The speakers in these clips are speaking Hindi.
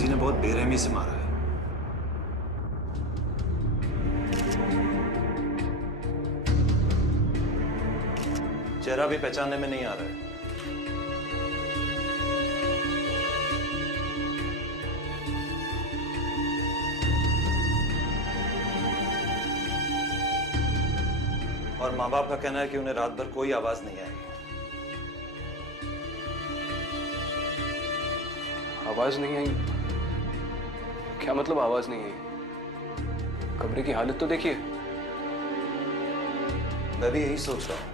किसी ने बहुत बेरहमी से मारा है। चेहरा भी पहचानने में नहीं आ रहा है। और माँ बाप का कहना है कि उन्हें रात भर कोई आवाज नहीं आई। आवाज नहीं आई? क्या मतलब आवाज नहीं आई? कमरे की हालत तो देखिए। मैं भी यही सोच रहा हूं।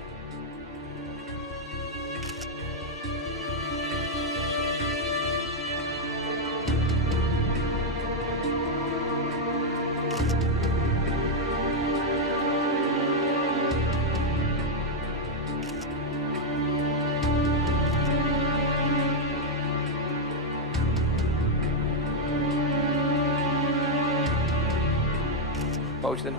पाउच देना।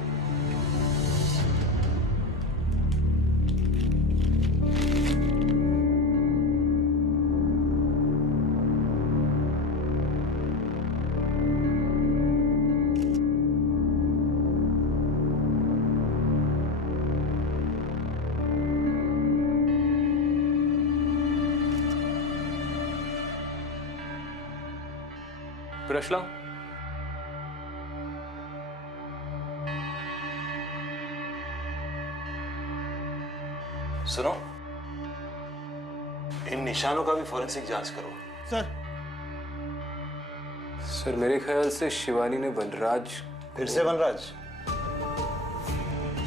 ब्रश लाओ। सुनो, इन निशानों का भी फॉरेंसिक जांच करो। सर मेरे ख्याल से शिवानी ने वनराज। फिर से वनराज?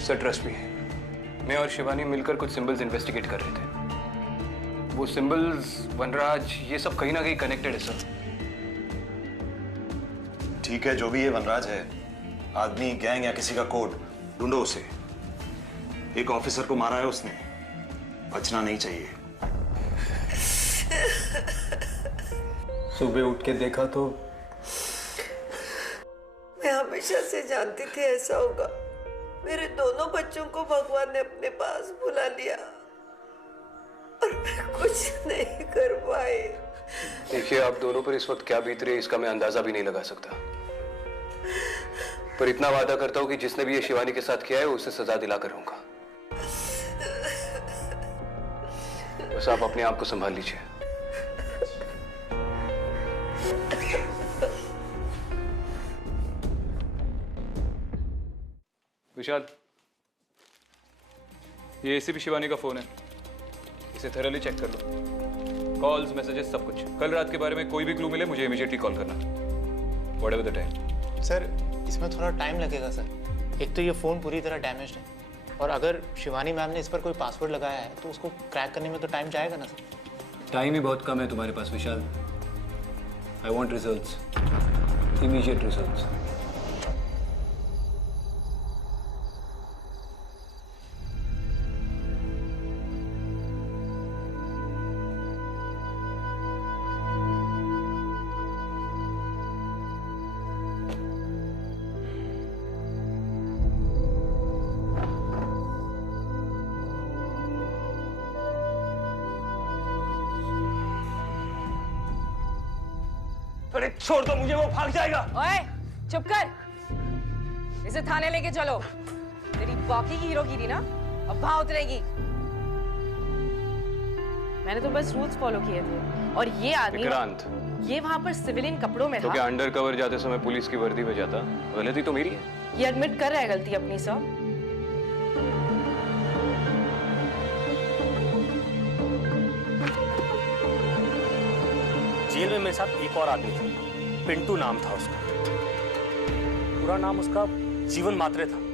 सर ट्रस्ट भी है, मैं और शिवानी मिलकर कुछ सिंबल्स इन्वेस्टिगेट कर रहे थे। वो सिंबल्स, वनराज, ये सब कहीं ना कहीं कनेक्टेड है सर। ठीक है, जो भी ये वनराज है, आदमी, गैंग या किसी का कोड, ढूंढो उसे। एक ऑफिसर को मारा है उसने, बचना नहीं चाहिए। सुबह उठ के देखा तो मैं हमेशा से जानती थी ऐसा होगा। मेरे दोनों बच्चों को भगवान ने अपने पास बुला लिया और मैं कुछ नहीं कर पाई। देखिए, आप दोनों पर इस वक्त क्या बीत रही है इसका मैं अंदाजा भी नहीं लगा सकता, पर इतना वादा करता हूं कि जिसने भी ये शिवानी के साथ किया है उसे सजा दिलाकर रहूंगा। बस आप अपने आप को संभाल लीजिए। विशाल, ये एसीपी शिवानी का फोन है, इसे थॉरली चेक कर लो। कॉल्स, मैसेजेस, सब कुछ। कल रात के बारे में कोई भी क्लू मिले मुझे इमीडिएटली कॉल करना, व्हाटएवर द टाइम। सर इसमें थोड़ा टाइम लगेगा सर। एक तो ये फ़ोन पूरी तरह डैमेज्ड है, और अगर शिवानी मैम ने इस पर कोई पासवर्ड लगाया है तो उसको क्रैक करने में तो टाइम जाएगा ना सर। टाइम ही बहुत कम है तुम्हारे पास Vishal. I want results, immediate results. अरे छोड़ दो मुझे, वो भाग जाएगा। ओए, चुप कर। इसे थाने लेके चलो। तेरी बाकी की हीरोगिरी ना अब वहां उतरेगी। मैंने तो बस रूल्स फॉलो किए थे, और ये आदमी विक्रांत, ये वहां पर सिविलियन कपड़ों में तो था। क्या अंडर कवर जाते समय पुलिस की वर्दी में जाता? गलती तो मेरी है। ये एडमिट कर रहा है गलती अपनी सर। जेल में मेरे साथ एक और आदमी था, पिंटू नाम था उसका। पूरा नाम उसका जीवन मात्रे था।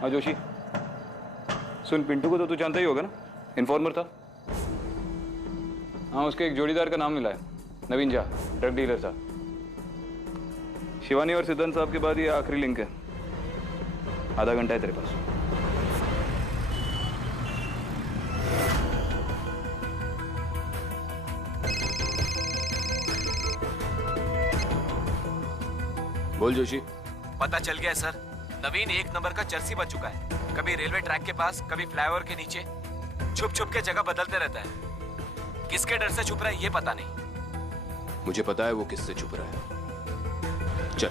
हाँ जोशी, सुन, पिंटू को तो तू जानता ही होगा ना, इन्फॉर्मर था। हाँ, उसके एक जोड़ीदार का नाम मिला है, नवीन झा, ड्रग डीलर था। शिवानी और सिद्धांत साहब के बाद ये आखिरी लिंक है। आधा घंटा है तेरे पास। बोल जोशी। पता चल गया सर, नवीन 1 नंबर का चर्सी बन चुका है। कभी रेलवे ट्रैक के पास, कभी फ्लाईओवर के नीचे, छुप छुप के जगह बदलते रहता है। किसके डर से छुप रहा है ये पता नहीं। मुझे पता है वो किससे छुप रहा है। चल।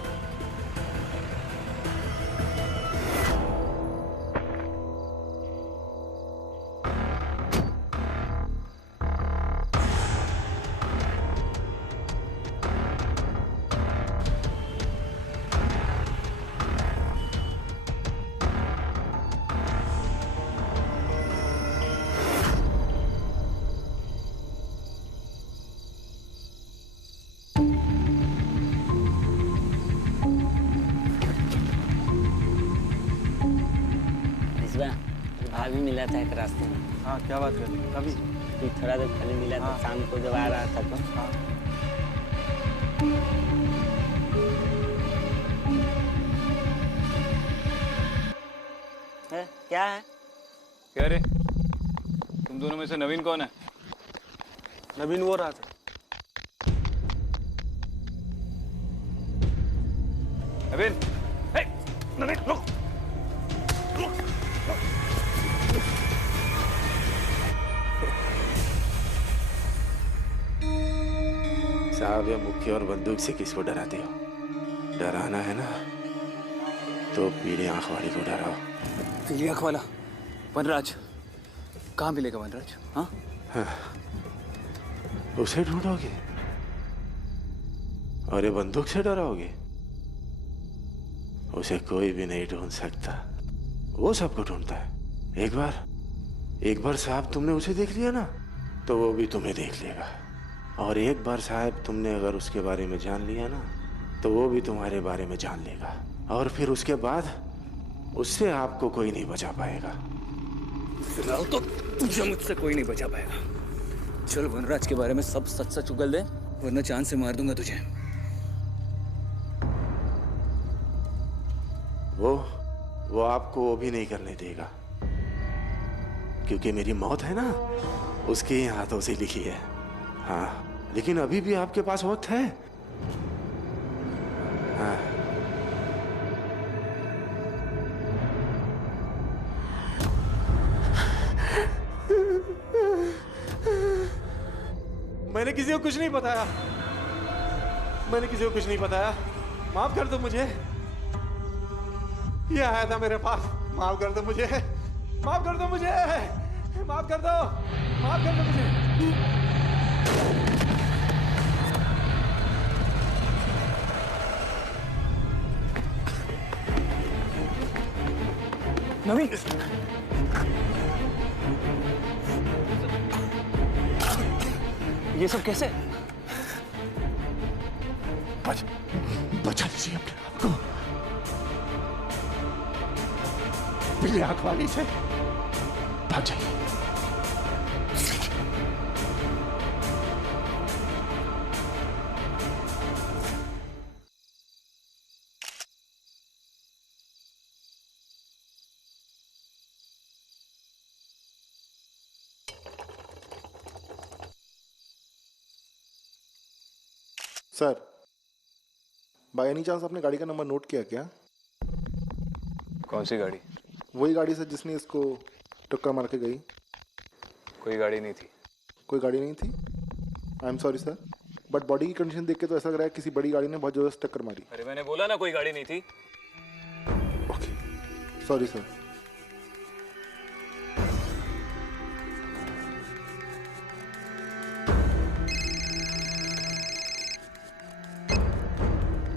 भाभी मिला था एक रास्ते में। हाँ, क्या बात कर रही है? कभी थोड़ा देर पहले मिला था, शाम को जब आ रहा था तो। क्या है? क्या रे, तुम दोनों में से नवीन कौन है? नवीन वो रहा था। नवीन, नवीन रुक। साहब, या मुक्के और बंदूक से किसको डराते हो? डराना है ना तो पीली आंख वाली को डराओ। पीली आंख वाला वनराज कहाँ मिलेगा? वनराज? हाँ, उसे ढूंढोगे और ये बंदूक से डराओगे? उसे कोई भी नहीं ढूंढ सकता, वो सबको ढूंढता है। एक बार साहब तुमने उसे देख लिया ना तो वो भी तुम्हें देख लेगा, और एक बार साहब तुमने अगर उसके बारे में जान लिया ना तो वो भी तुम्हारे बारे में जान लेगा, और फिर उसके बाद उससे आपको कोई नहीं बचा पाएगा। फिलहाल तो तुझे मुझसे कोई नहीं बचा पाएगा। चल वनराज के बारे में सब सच सच उगल दे, वरना जान से मार दूंगा तुझे। वो आपको वो भी नहीं करने देगा, क्योंकि मेरी मौत है ना उसके ही हाथों से लिखी है। हाँ, लेकिन अभी भी आपके पास वक्त है। हाँ, मैंने किसी को कुछ नहीं बताया, माफ कर दो मुझे। ये आया था मेरे पास, माफ कर दो मुझे, माफ कर दो मुझे, माफ कर दो मुझे। नवीन, ये सब कैसे? बचा लीजिए अपने आप को पीली आंख वाली से। भाग जाइए। सर, बाय एनी चांस आपने गाड़ी का नंबर नोट किया क्या? कौन सी गाड़ी? वही गाड़ी सर जिसने इसको टक्कर मार के गई। कोई गाड़ी नहीं थी। कोई गाड़ी नहीं थी? I am sorry sir, but body की कंडीशन देख के तो ऐसा लग रहा है किसी बड़ी गाड़ी ने बहुत ज़बरदस्त टक्कर मारी। अरे मैंने बोला ना कोई गाड़ी नहीं थी। Okay, sorry sir.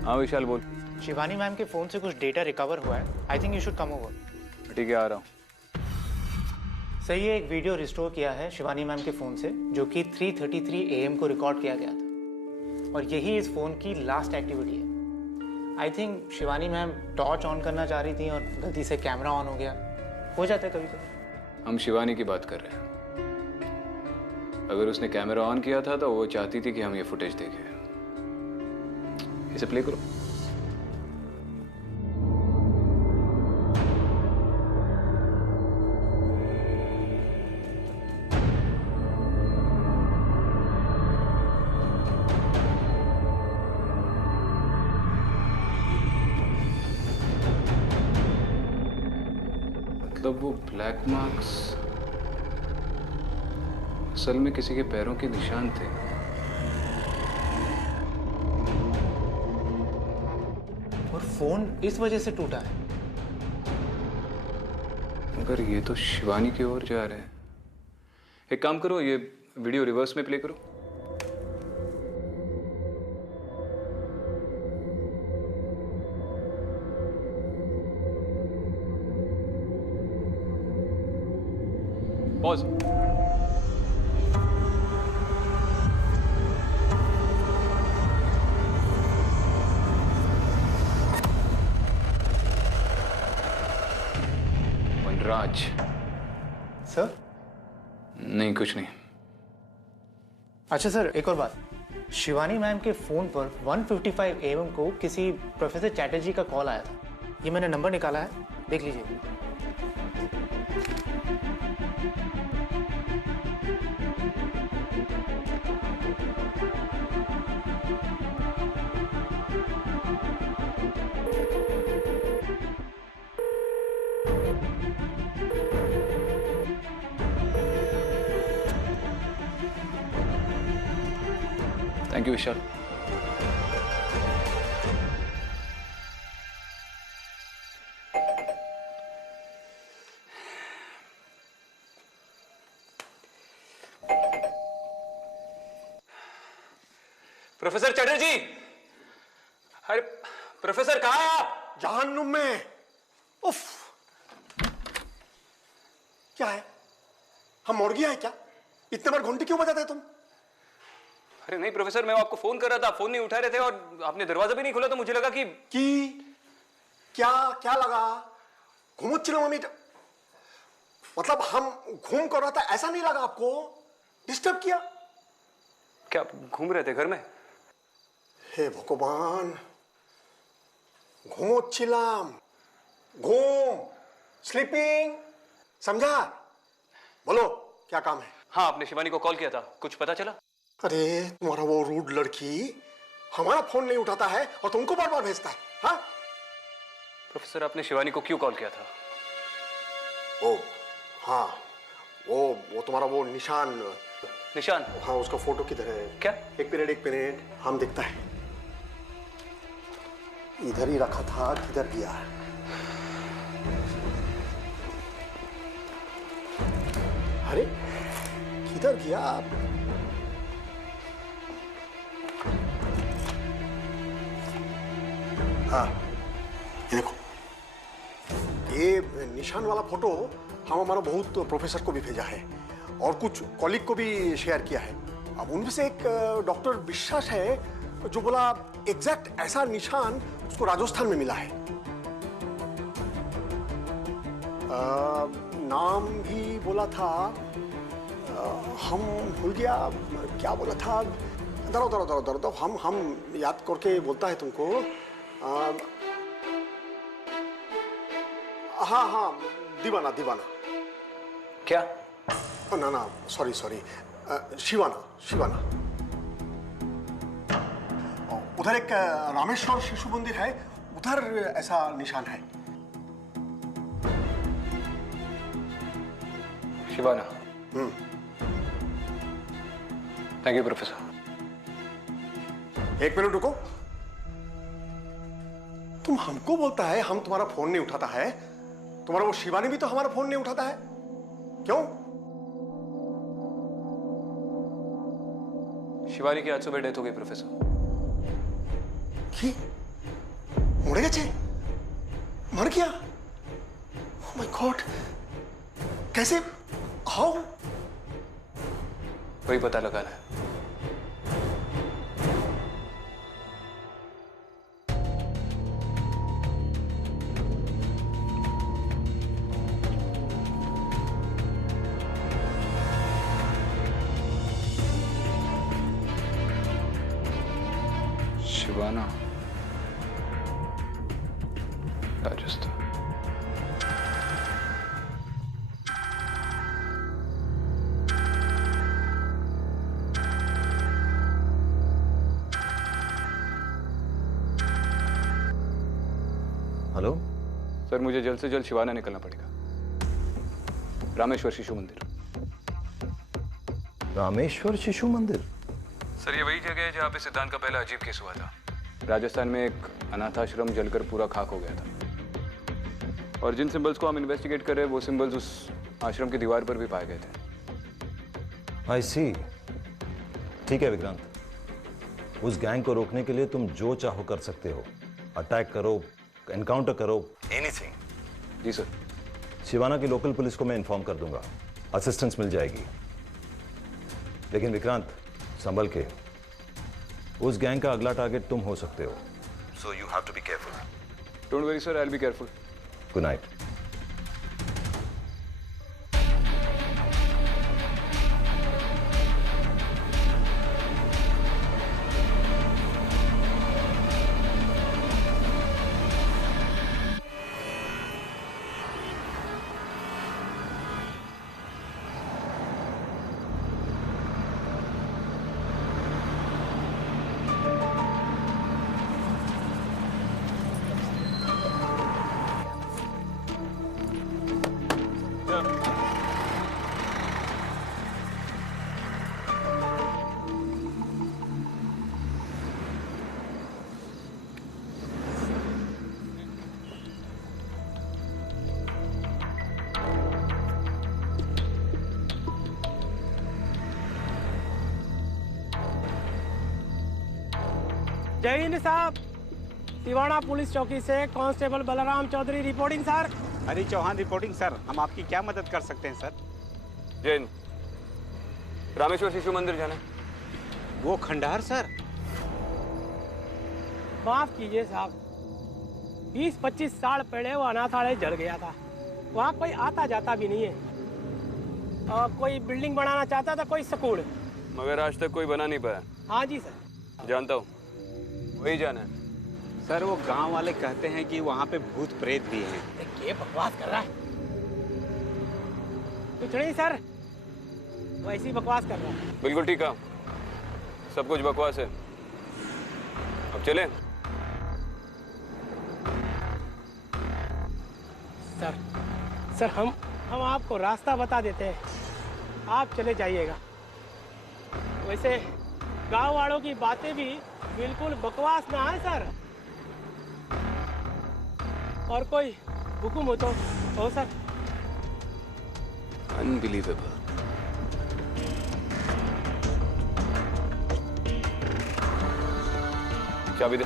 हाँ विशाल बोल। शिवानी मैम के फोन से कुछ डेटा रिकवर हुआ है। I think you should come over. ठीक है, आ रहा हूँ। सही है, एक वीडियो रिस्टोर किया है शिवानी मैम के फ़ोन से, जो कि 3:33 AM को रिकॉर्ड किया गया था, और यही इस फ़ोन की लास्ट एक्टिविटी है। I think Shivani ma'am torch on करना चाह रही थी और गलती से कैमरा ऑन हो गया। हो जाता है कभी कभी। हम शिवानी की बात कर रहे हैं। अगर उसने कैमरा ऑन किया था तो वो चाहती थी कि हम ये फुटेज देखें। इसे प्ले करो। मतलब वो ब्लैक मार्क्स असल में किसी के पैरों के निशान थे। और फोन इस वजह से टूटा है। मगर ये तो शिवानी की ओर जा रहे हैं। एक काम करो, ये वीडियो रिवर्स में प्ले करो। पॉज। वनराज। सर? नहीं, कुछ नहीं। अच्छा सर, एक और बात। शिवानी मैम के फोन पर 1:55 AM को किसी प्रोफेसर चैटर्जी का कॉल आया था। ये मैंने नंबर निकाला है, देख लीजिए। Thank you Vishal. Professor Chatterjee! अरे प्रोफेसर, कहाँ हैं आप? जहन्नुम में। उफ, क्या है? हम मुर्गी हैं क्या? इतने बार घंटी क्यों बजाते तुम? अरे नहीं प्रोफेसर, मैं आपको फोन कर रहा था, फोन नहीं उठा रहे थे और आपने दरवाजा भी नहीं खोला, तो मुझे लगा कि क्या क्या लगा? घूमो मम्मी, मतलब हम घूम कर रहा था, ऐसा नहीं लगा आपको? डिस्टर्ब किया? क्या घूम रहे थे घर में? हे भगवान, घूमो चिलाम, घूम, स्लीपिंग, समझा? बोलो क्या काम है? हाँ, आपने शिवानी को कॉल किया था, कुछ पता चला? अरे तुम्हारा वो रूड लड़की हमारा फोन नहीं उठाता है और तुमको बार बार भेजता है। हाँ प्रोफेसर, आपने शिवानी को क्यों कॉल किया था? ओ हाँ, वो तुम्हारा वो निशान। हाँ, उसका फोटो किधर है? क्या? एक मिनट, हम देखता है। इधर ही रखा था, किधर गया? अरे किधर गया? हाँ, ये देखो, ये निशान वाला फोटो हम हमारा बहुत प्रोफेसर को भी भेजा है और कुछ कॉलीग को भी शेयर किया है। अब उनमें से एक डॉक्टर विश्वास है जो बोला एग्जैक्ट ऐसा निशान उसको राजस्थान में मिला है। नाम भी बोला था, हम भूल गया क्या बोला था। दरो हम याद करके बोलता है तुमको। हाँ, दीवाना। क्या? ना, सॉरी, शिवाना। उधर एक रामेश्वर शिशु मंदिर है, उधर ऐसा निशान है। शिवाना। Thank you professor. एक मिनट रुको। तुम हमको बोलता है हम तुम्हारा फोन नहीं उठाता है, तुम्हारा वो शिवानी भी तो हमारा फोन नहीं उठाता है, क्यों? शिवानी की आज सुबह डेथ हो गई प्रोफेसर। मर गए? मर गया? ओह माय गॉड, कैसे? हाउ? वही पता लगाना है। शिवाना, राजस्थान। हेलो सर, मुझे जल्द से जल्द शिवाना निकलना पड़ेगा। रामेश्वर शिशु मंदिर। रामेश्वर शिशु मंदिर? सर, ये वही जगह है जहाँ पे सिद्धांत का पहला अजीब केस हुआ था। राजस्थान में एक अनाथाश्रम जलकर पूरा खाक हो गया था, और जिन सिंबल्स को हम इन्वेस्टिगेट कर रहे हैं वो सिंबल्स उस आश्रम की दीवार पर भी पाए गए थे। आई सी। ठीक है विक्रांत, उस गैंग को रोकने के लिए तुम जो चाहो कर सकते हो। अटैक करो, एनकाउंटर करो, एनीथिंग। जी सर। शिवाना की लोकल पुलिस को मैं इन्फॉर्म कर दूंगा, असिस्टेंस मिल जाएगी। लेकिन विक्रांत, संभल के, उस गैंग का अगला टारगेट तुम हो सकते हो। So you have to be careful. Don't worry sir, I will be careful. Good night. Jai Hind साहब, सिवाना पुलिस चौकी से constable Balram Chaudhary reporting sir. Hari Chauhan reporting sir. हम आपकी क्या मदद कर सकते हैं सर? जैन, रामेश्वर शिशु मंदिर जाना है। वो खंडहर सर? माफ कीजिए साहब, 20-25 साल पहले वो अनाथालय जल गया था। वहाँ कोई आता जाता भी नहीं है। और कोई बिल्डिंग बनाना चाहता था, कोई स्कूल, मगर आज तक कोई बना नहीं पाया। हाँ जी सर। जानता हूँ, वही जाना है। सर, वो गांव वाले कहते हैं कि वहाँ पे भूत प्रेत भी हैं। ये बकवास कर रहा है। कुछ नहीं सर, वो ऐसी बकवास कर रहा है। बिल्कुल ठीक है, सब कुछ बकवास है। अब चलें? सर हम आपको रास्ता बता देते हैं, आप चले जाइएगा। वैसे गांव वालों की बातें भी बिल्कुल बकवास ना है सर। और कोई हुक्म हो सर। अनबिलीवेबल। चाबी दे।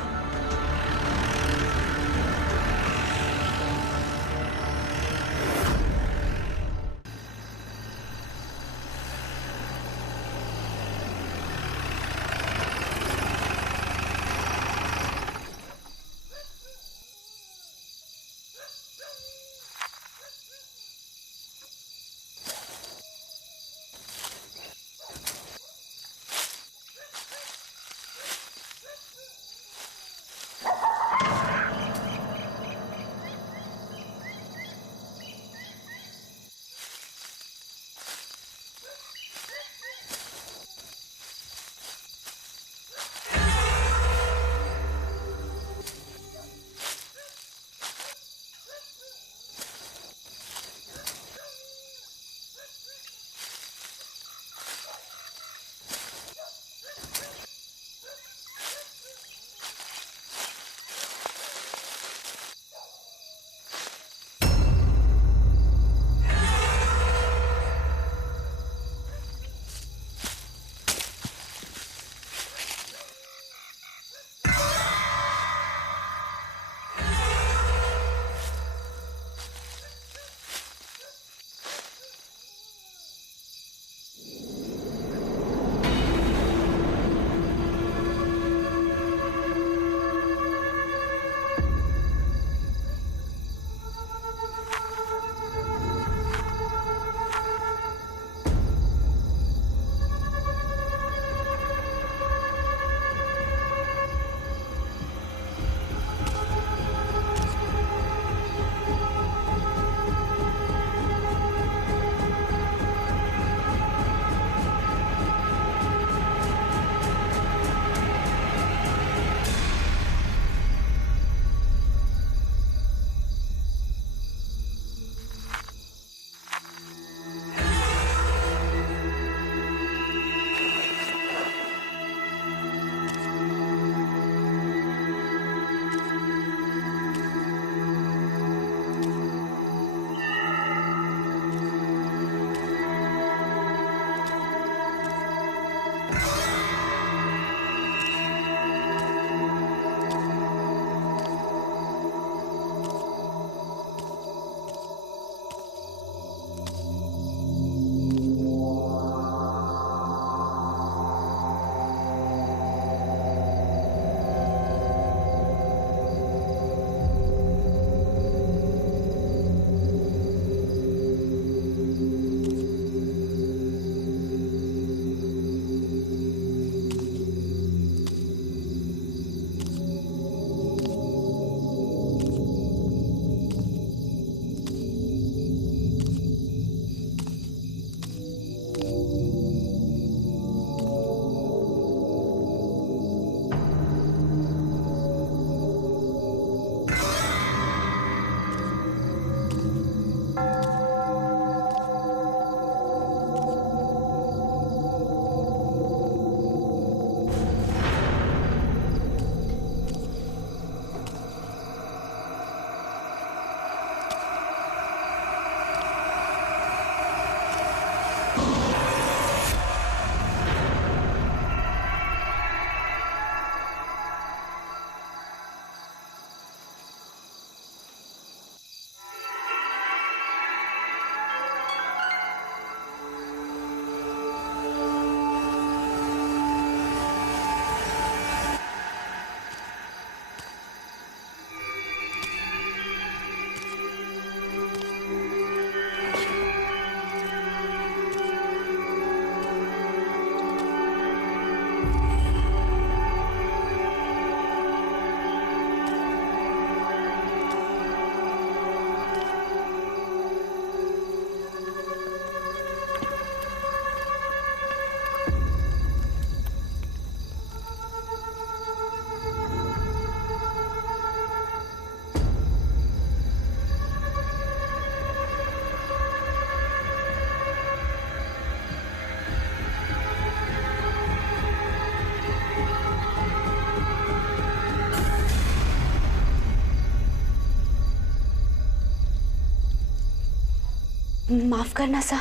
माफ करना सा।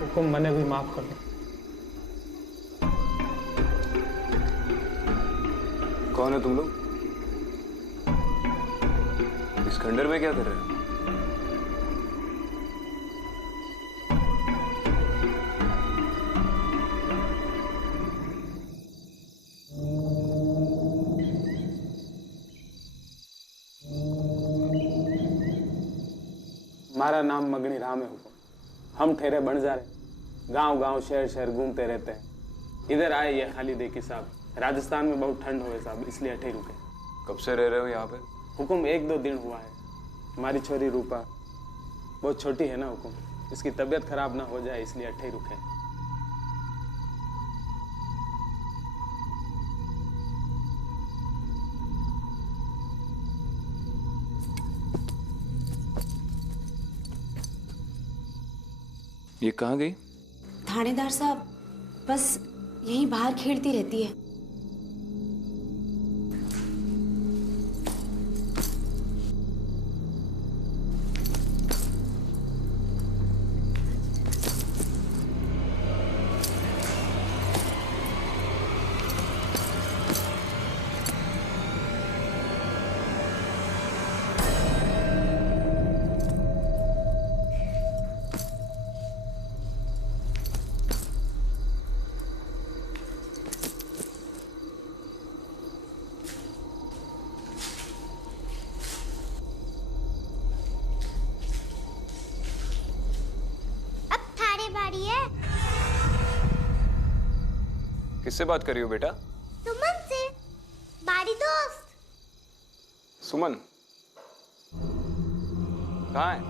हुकुम, मैंने भी माफ कर दो। कौन है तुम लोग? इस खंडर में क्या कर रहे हो? हमारा नाम मगनी राम है हुकुम। हम ठहरे बंजारे, गांव-गांव शहर-शहर घूमते रहते हैं। इधर आए ये खाली देखिए साहब, राजस्थान में बहुत ठंड हुए साहब, इसलिए अठे रुके। कब से रह रहे हो यहाँ पे? हुकुम 1-2 दिन हुआ है। हमारी छोरी रूपा बहुत छोटी है ना हुकुम, इसकी तबीयत खराब ना हो जाए इसलिए अठे रुके। ये कहाँ गई? थानेदार साहब बस यहीं बाहर खेलती रहती है। किससे बात कर रही हो बेटा? सुमन से, बारी दोस्त। सुमन कहाँ है?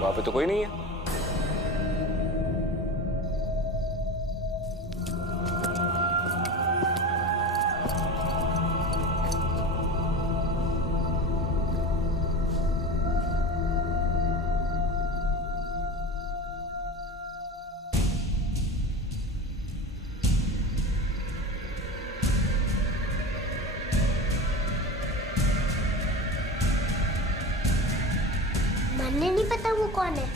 वहां पे तो कोई नहीं है। मुझे नहीं पता वो कौन है।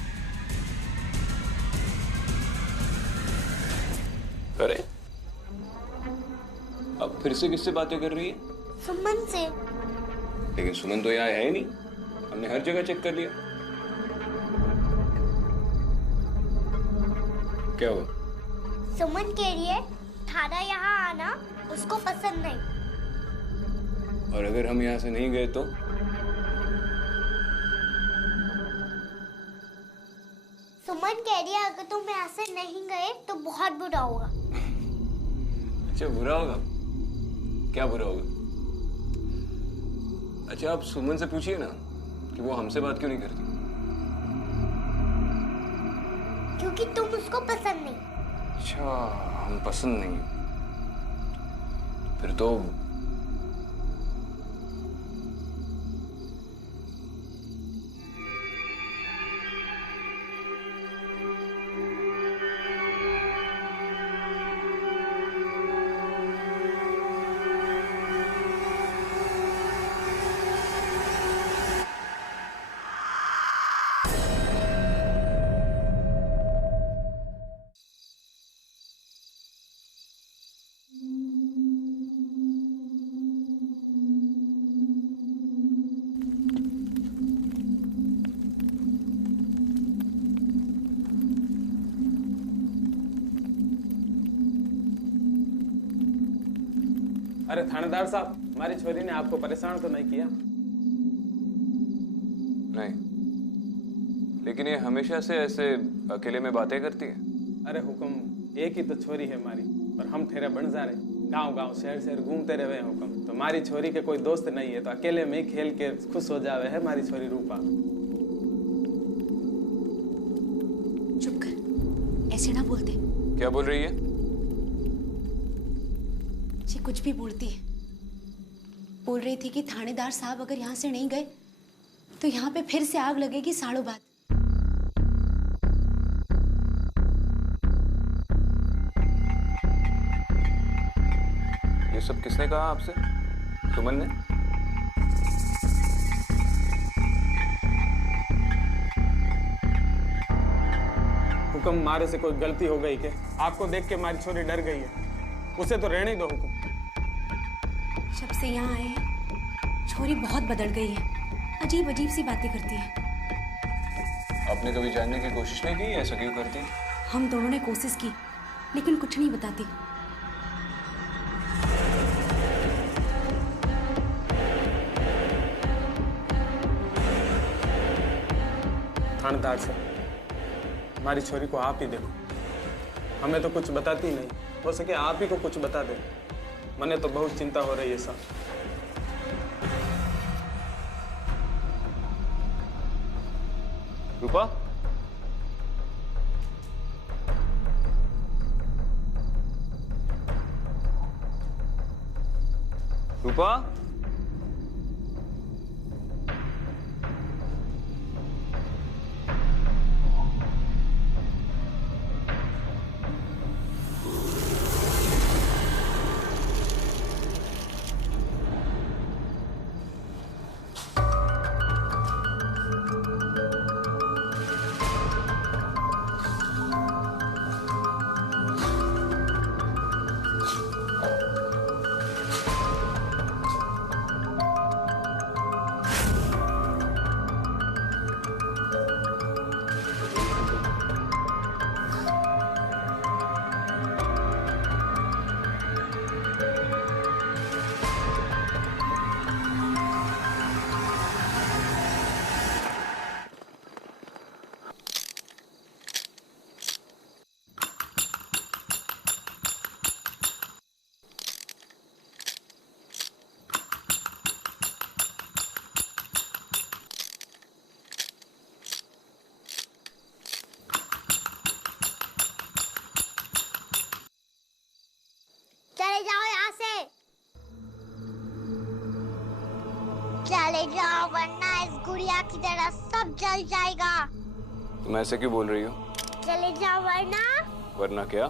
अरे अब फिर से किससे बातें कर रही है? सुमन से। लेकिन सुमन तो यहाँ है ही नहीं, हमने हर जगह चेक कर लिया। क्या हुआ? सुमन कह रही है थाना यहाँ आना उसको पसंद नहीं। और अगर हम यहाँ से नहीं गए तो? सुमन कह रही है अगर तुम यहाँ से नहीं गए तो बहुत बुरा होगा। अच्छा बुरा होगा? क्या बुरा होगा? अच्छा आप सुमन से पूछिए ना कि वो हमसे बात क्यों नहीं करती। क्योंकि तुम उसको पसंद नहीं। अच्छा हम पसंद नहीं, फिर तो अरे थानेदार साहब, हमारी छोरी ने आपको परेशान तो नहीं किया? नहीं, लेकिन ये हमेशा से ऐसे अकेले में बातें करती है। अरे हुकुम, एक ही तो छोरी है हमारी और हम ठहरे बन जा रहे, गांव-गांव शहर-शहर घूमते रहे हैं हुकुम। तो हमारी छोरी के कोई दोस्त नहीं है तो अकेले में ही खेल के खुश हो जावे है हमारी छोरी रूपा। चुप कर, ऐसे ना बोलते। क्या बोल रही है? जी कुछ भी बोलती है। बोल रही थी कि थानेदार साहब अगर यहाँ से नहीं गए तो यहाँ पे फिर से आग लगेगी सालों बाद। ये सब किसने कहा आपसे? सुमन ने? हुक्म, मारे से कोई गलती हो गई क्या? आपको देख के हमारी छोरी डर गई है, उसे तो रहने दो। हुक्म, जब से यहाँ आए हैं छोरी बहुत बदल गई है, अजीब अजीब सी बातें करती है। आपने कभी जानने की कोशिश नहीं की ऐसा क्यों करती? हम दोनों ने कोशिश की लेकिन कुछ नहीं बताती। थानेदार से हमारी छोरी को आप ही देखो, हमें तो कुछ बताती नहीं, हो सके आप ही को कुछ बता दे। मने तो बहुत चिंता हो रही है साहब। रूपा? रूपा? चले जाओ यहाँ से, चले जाओ वरना इस गुड़िया की तरह सब जल जाएगा। तुम ऐसे क्यों बोल रही हो? चले जाओ वरना वरना क्या?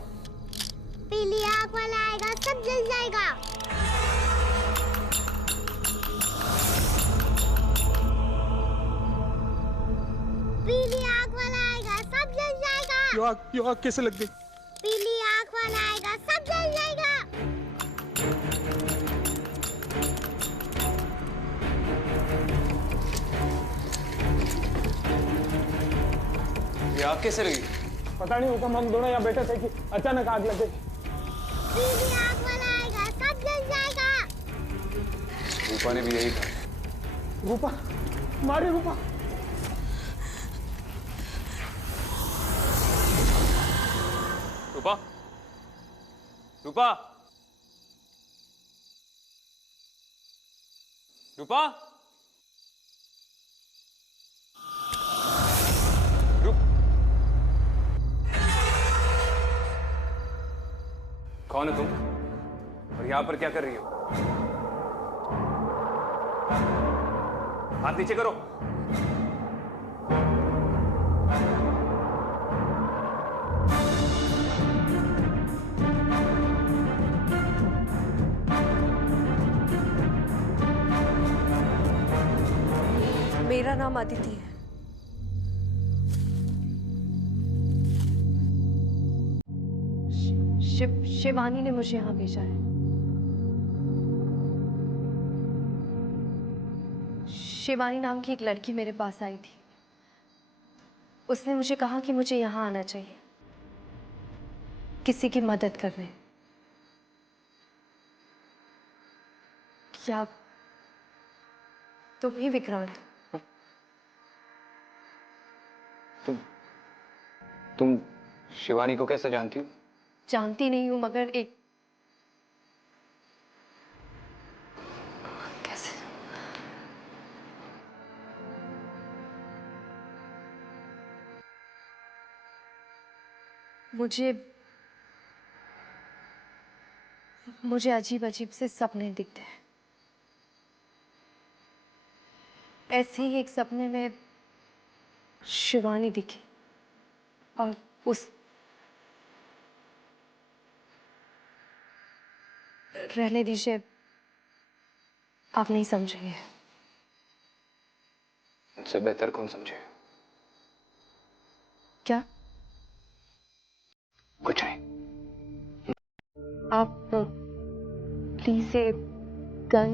पीली आग वाला आएगा, सब जल जाएगा। पीली आग वाला आएगा, सब जल जाएगा। ये आग कैसे लग गई? पीली आग वाला आएगा, सब जल जाएगा। ये आग कैसे लगी? पता नहीं हुक्म, हम दोनों यहाँ बैठे थे कि अचानक आग लग गई। पीली आग वाला आएगा, सब जल जाएगा। रूपा ने भी यही कहा। रूपा, मारी रूपा। रूपा? रूपा? रूपा? कौन है तुम? और यहां पर क्या कर रही हो? हाथ नीचे करो। मेरा नाम अदिति है। शिवानी ने मुझे यहाँ भेजा है। शिवानी नाम की एक लड़की मेरे पास आई थी। उसने मुझे कहा कि मुझे यहाँ आना चाहिए किसी की मदद करने। क्या तुम ही विक्रांत? तुम शिवानी को कैसे जानती हो? जानती नहीं हूं मगर एक कैसे मुझे अजीब अजीब से सपने दिखते हैं। ऐसे ही एक सपने में शिवानी दिखी और रहने दीजिए, आप नहीं समझेंगे। मुझसे बेहतर कौन समझे? क्या? कुछ नहीं। आप प्लीज ये गन।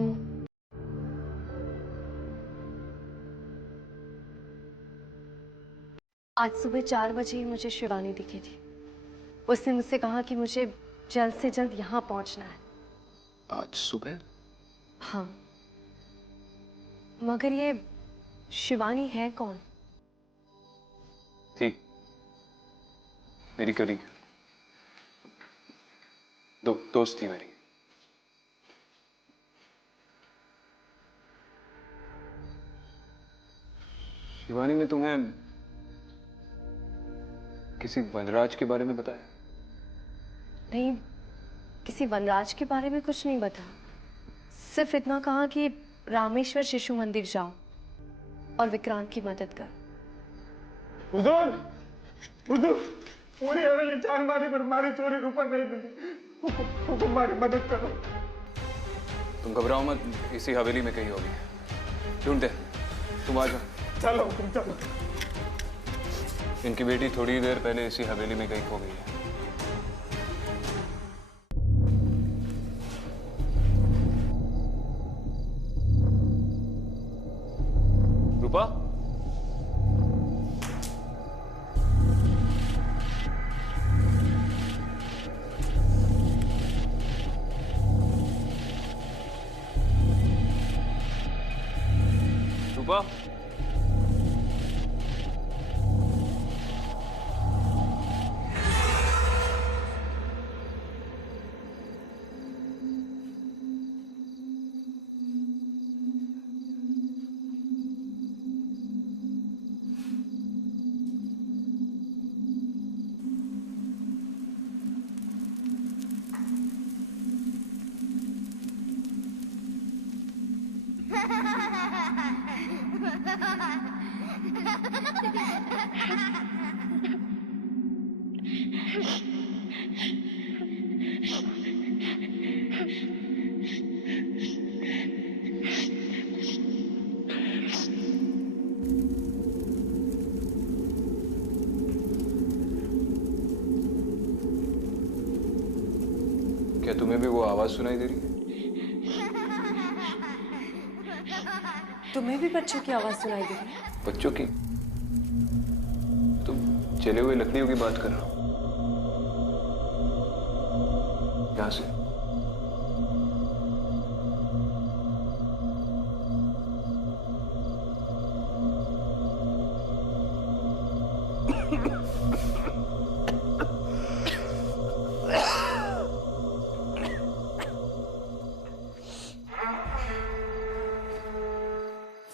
आज सुबह 4 बजे ही मुझे शिवानी दिखी थी। उसने मुझसे कहा कि मुझे जल्द से जल्द यहाँ पहुँचना है। आज सुबह? हाँ, मगर ये शिवानी है कौन? थी मेरी कलीग, दोस्त थी मेरी। शिवानी ने तुम्हें किसी वनराज के बारे में बताया? नहीं, किसी वनराज के बारे में कुछ नहीं बताया। सिर्फ इतना कहा कि रामेश्वर शिशु मंदिर जाओ और विक्रांत की मदद कर। हुजूर, पूरी हवेली जान मारी पर मारी चोरी रुपए नहीं मिली। हुकुम मारी मदद करो। तुम घबराओ मत, इसी हवेली में कहीं होगी। ढूंढते, तुम आ जाओ। चलो तुम चलो। इनकी बेटी थोड़ी देर पहले इसी हवेली में कहीं खो गई है। रूपा? रूपा? क्या तुम्हें भी वो आवाज सुनाई दे रही है? तुम्हें भी बच्चों की आवाज सुनाई दे रही है? बच्चों की? तुम जले हुए लकड़ियों की बात कर रहे हो? यहां से?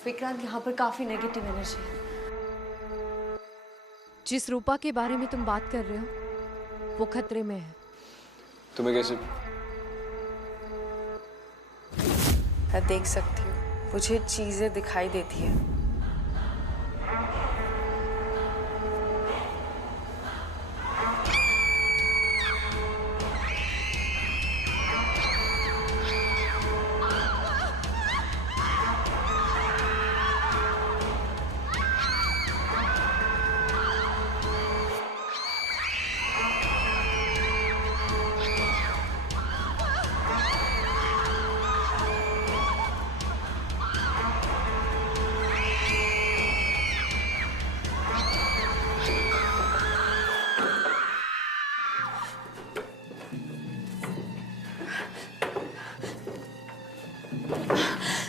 विक्रांत, यहाँ पर काफी नेगेटिव एनर्जी है। जिस रूपा के बारे में तुम बात कर रहे हो वो खतरे में है। तुम्हें कैसे? मैं देख सकती हूँ, मुझे चीजें दिखाई देती है।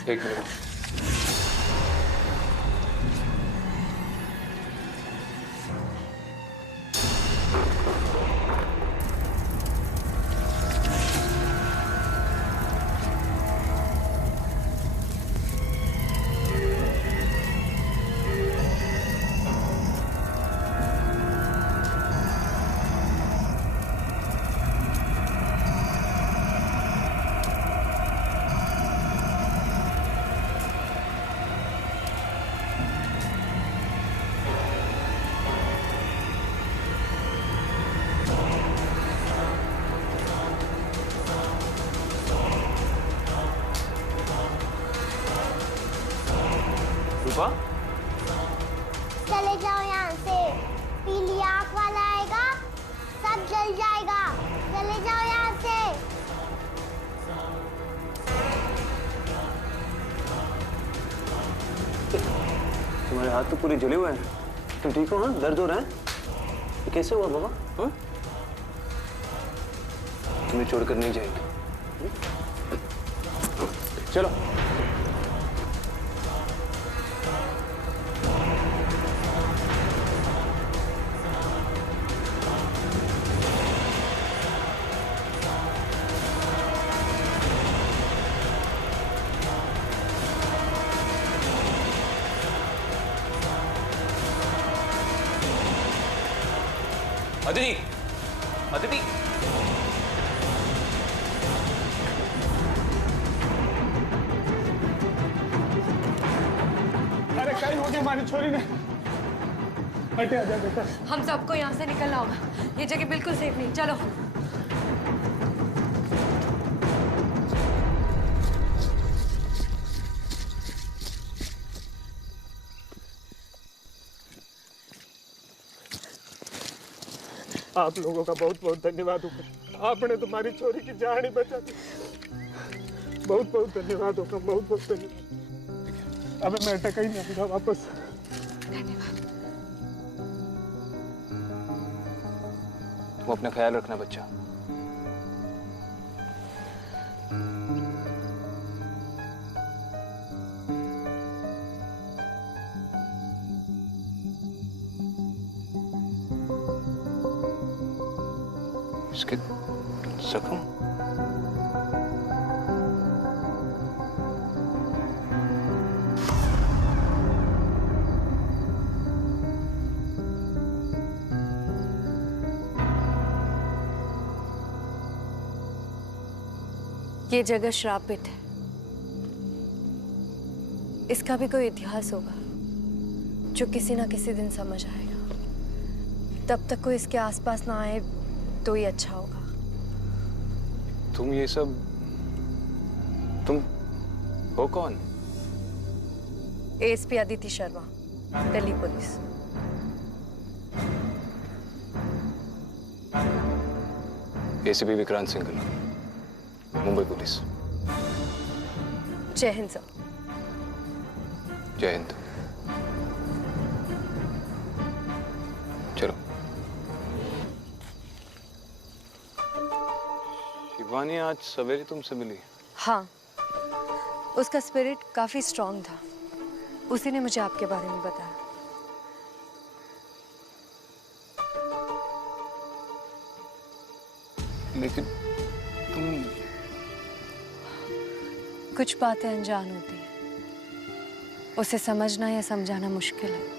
एक मिनट। सब जल जाएगा। चले जाओ यहाँ से। तुम्हारे हाथ तो पूरे जले हुए हैं। तुम ठीक हो? हाँ, दर्द हो रहा है? कैसे हुआ बाबा? हाँ, तुम्हें छोड़कर नहीं जाएंगे। चलो। अदिति, अदिति, अरे कहीं हो गया हमारी छोरी ने। हटे आजा बेटा। हम सबको यहाँ से निकलना होगा। ये जगह बिल्कुल सेफ नहीं। चलो। आप लोगों का बहुत बहुत धन्यवाद होगा। आपने तुम्हारी छोरी की जान ही बचा दी। बहुत बहुत धन्यवाद होगा। बहुत बहुत धन्यवाद। अब मैं अटका ही नहीं आऊंगा वापस। तुम अपना ख्याल रखना बच्चा। इसके जख्म ये जगह श्रापित है। इसका भी कोई इतिहास होगा जो किसी ना किसी दिन समझ आएगा। तब तक कोई इसके आसपास ना आए तो ही अच्छा होगा। तुम ये सब, तुम हो कौन? ASP Aditi Sharma, Delhi police. ACP Vikrant Singhal, Mumbai police. जय हिंद सर। जय हिंद। चलो। शिवानी आज सवेरे तुमसे मिली? हाँ, उसका स्पिरिट काफी स्ट्रांग था। उसी ने मुझे आपके बारे में बताया। लेकिन तुम... कुछ बातें अनजान होती हैं। उसे समझना या समझाना मुश्किल है।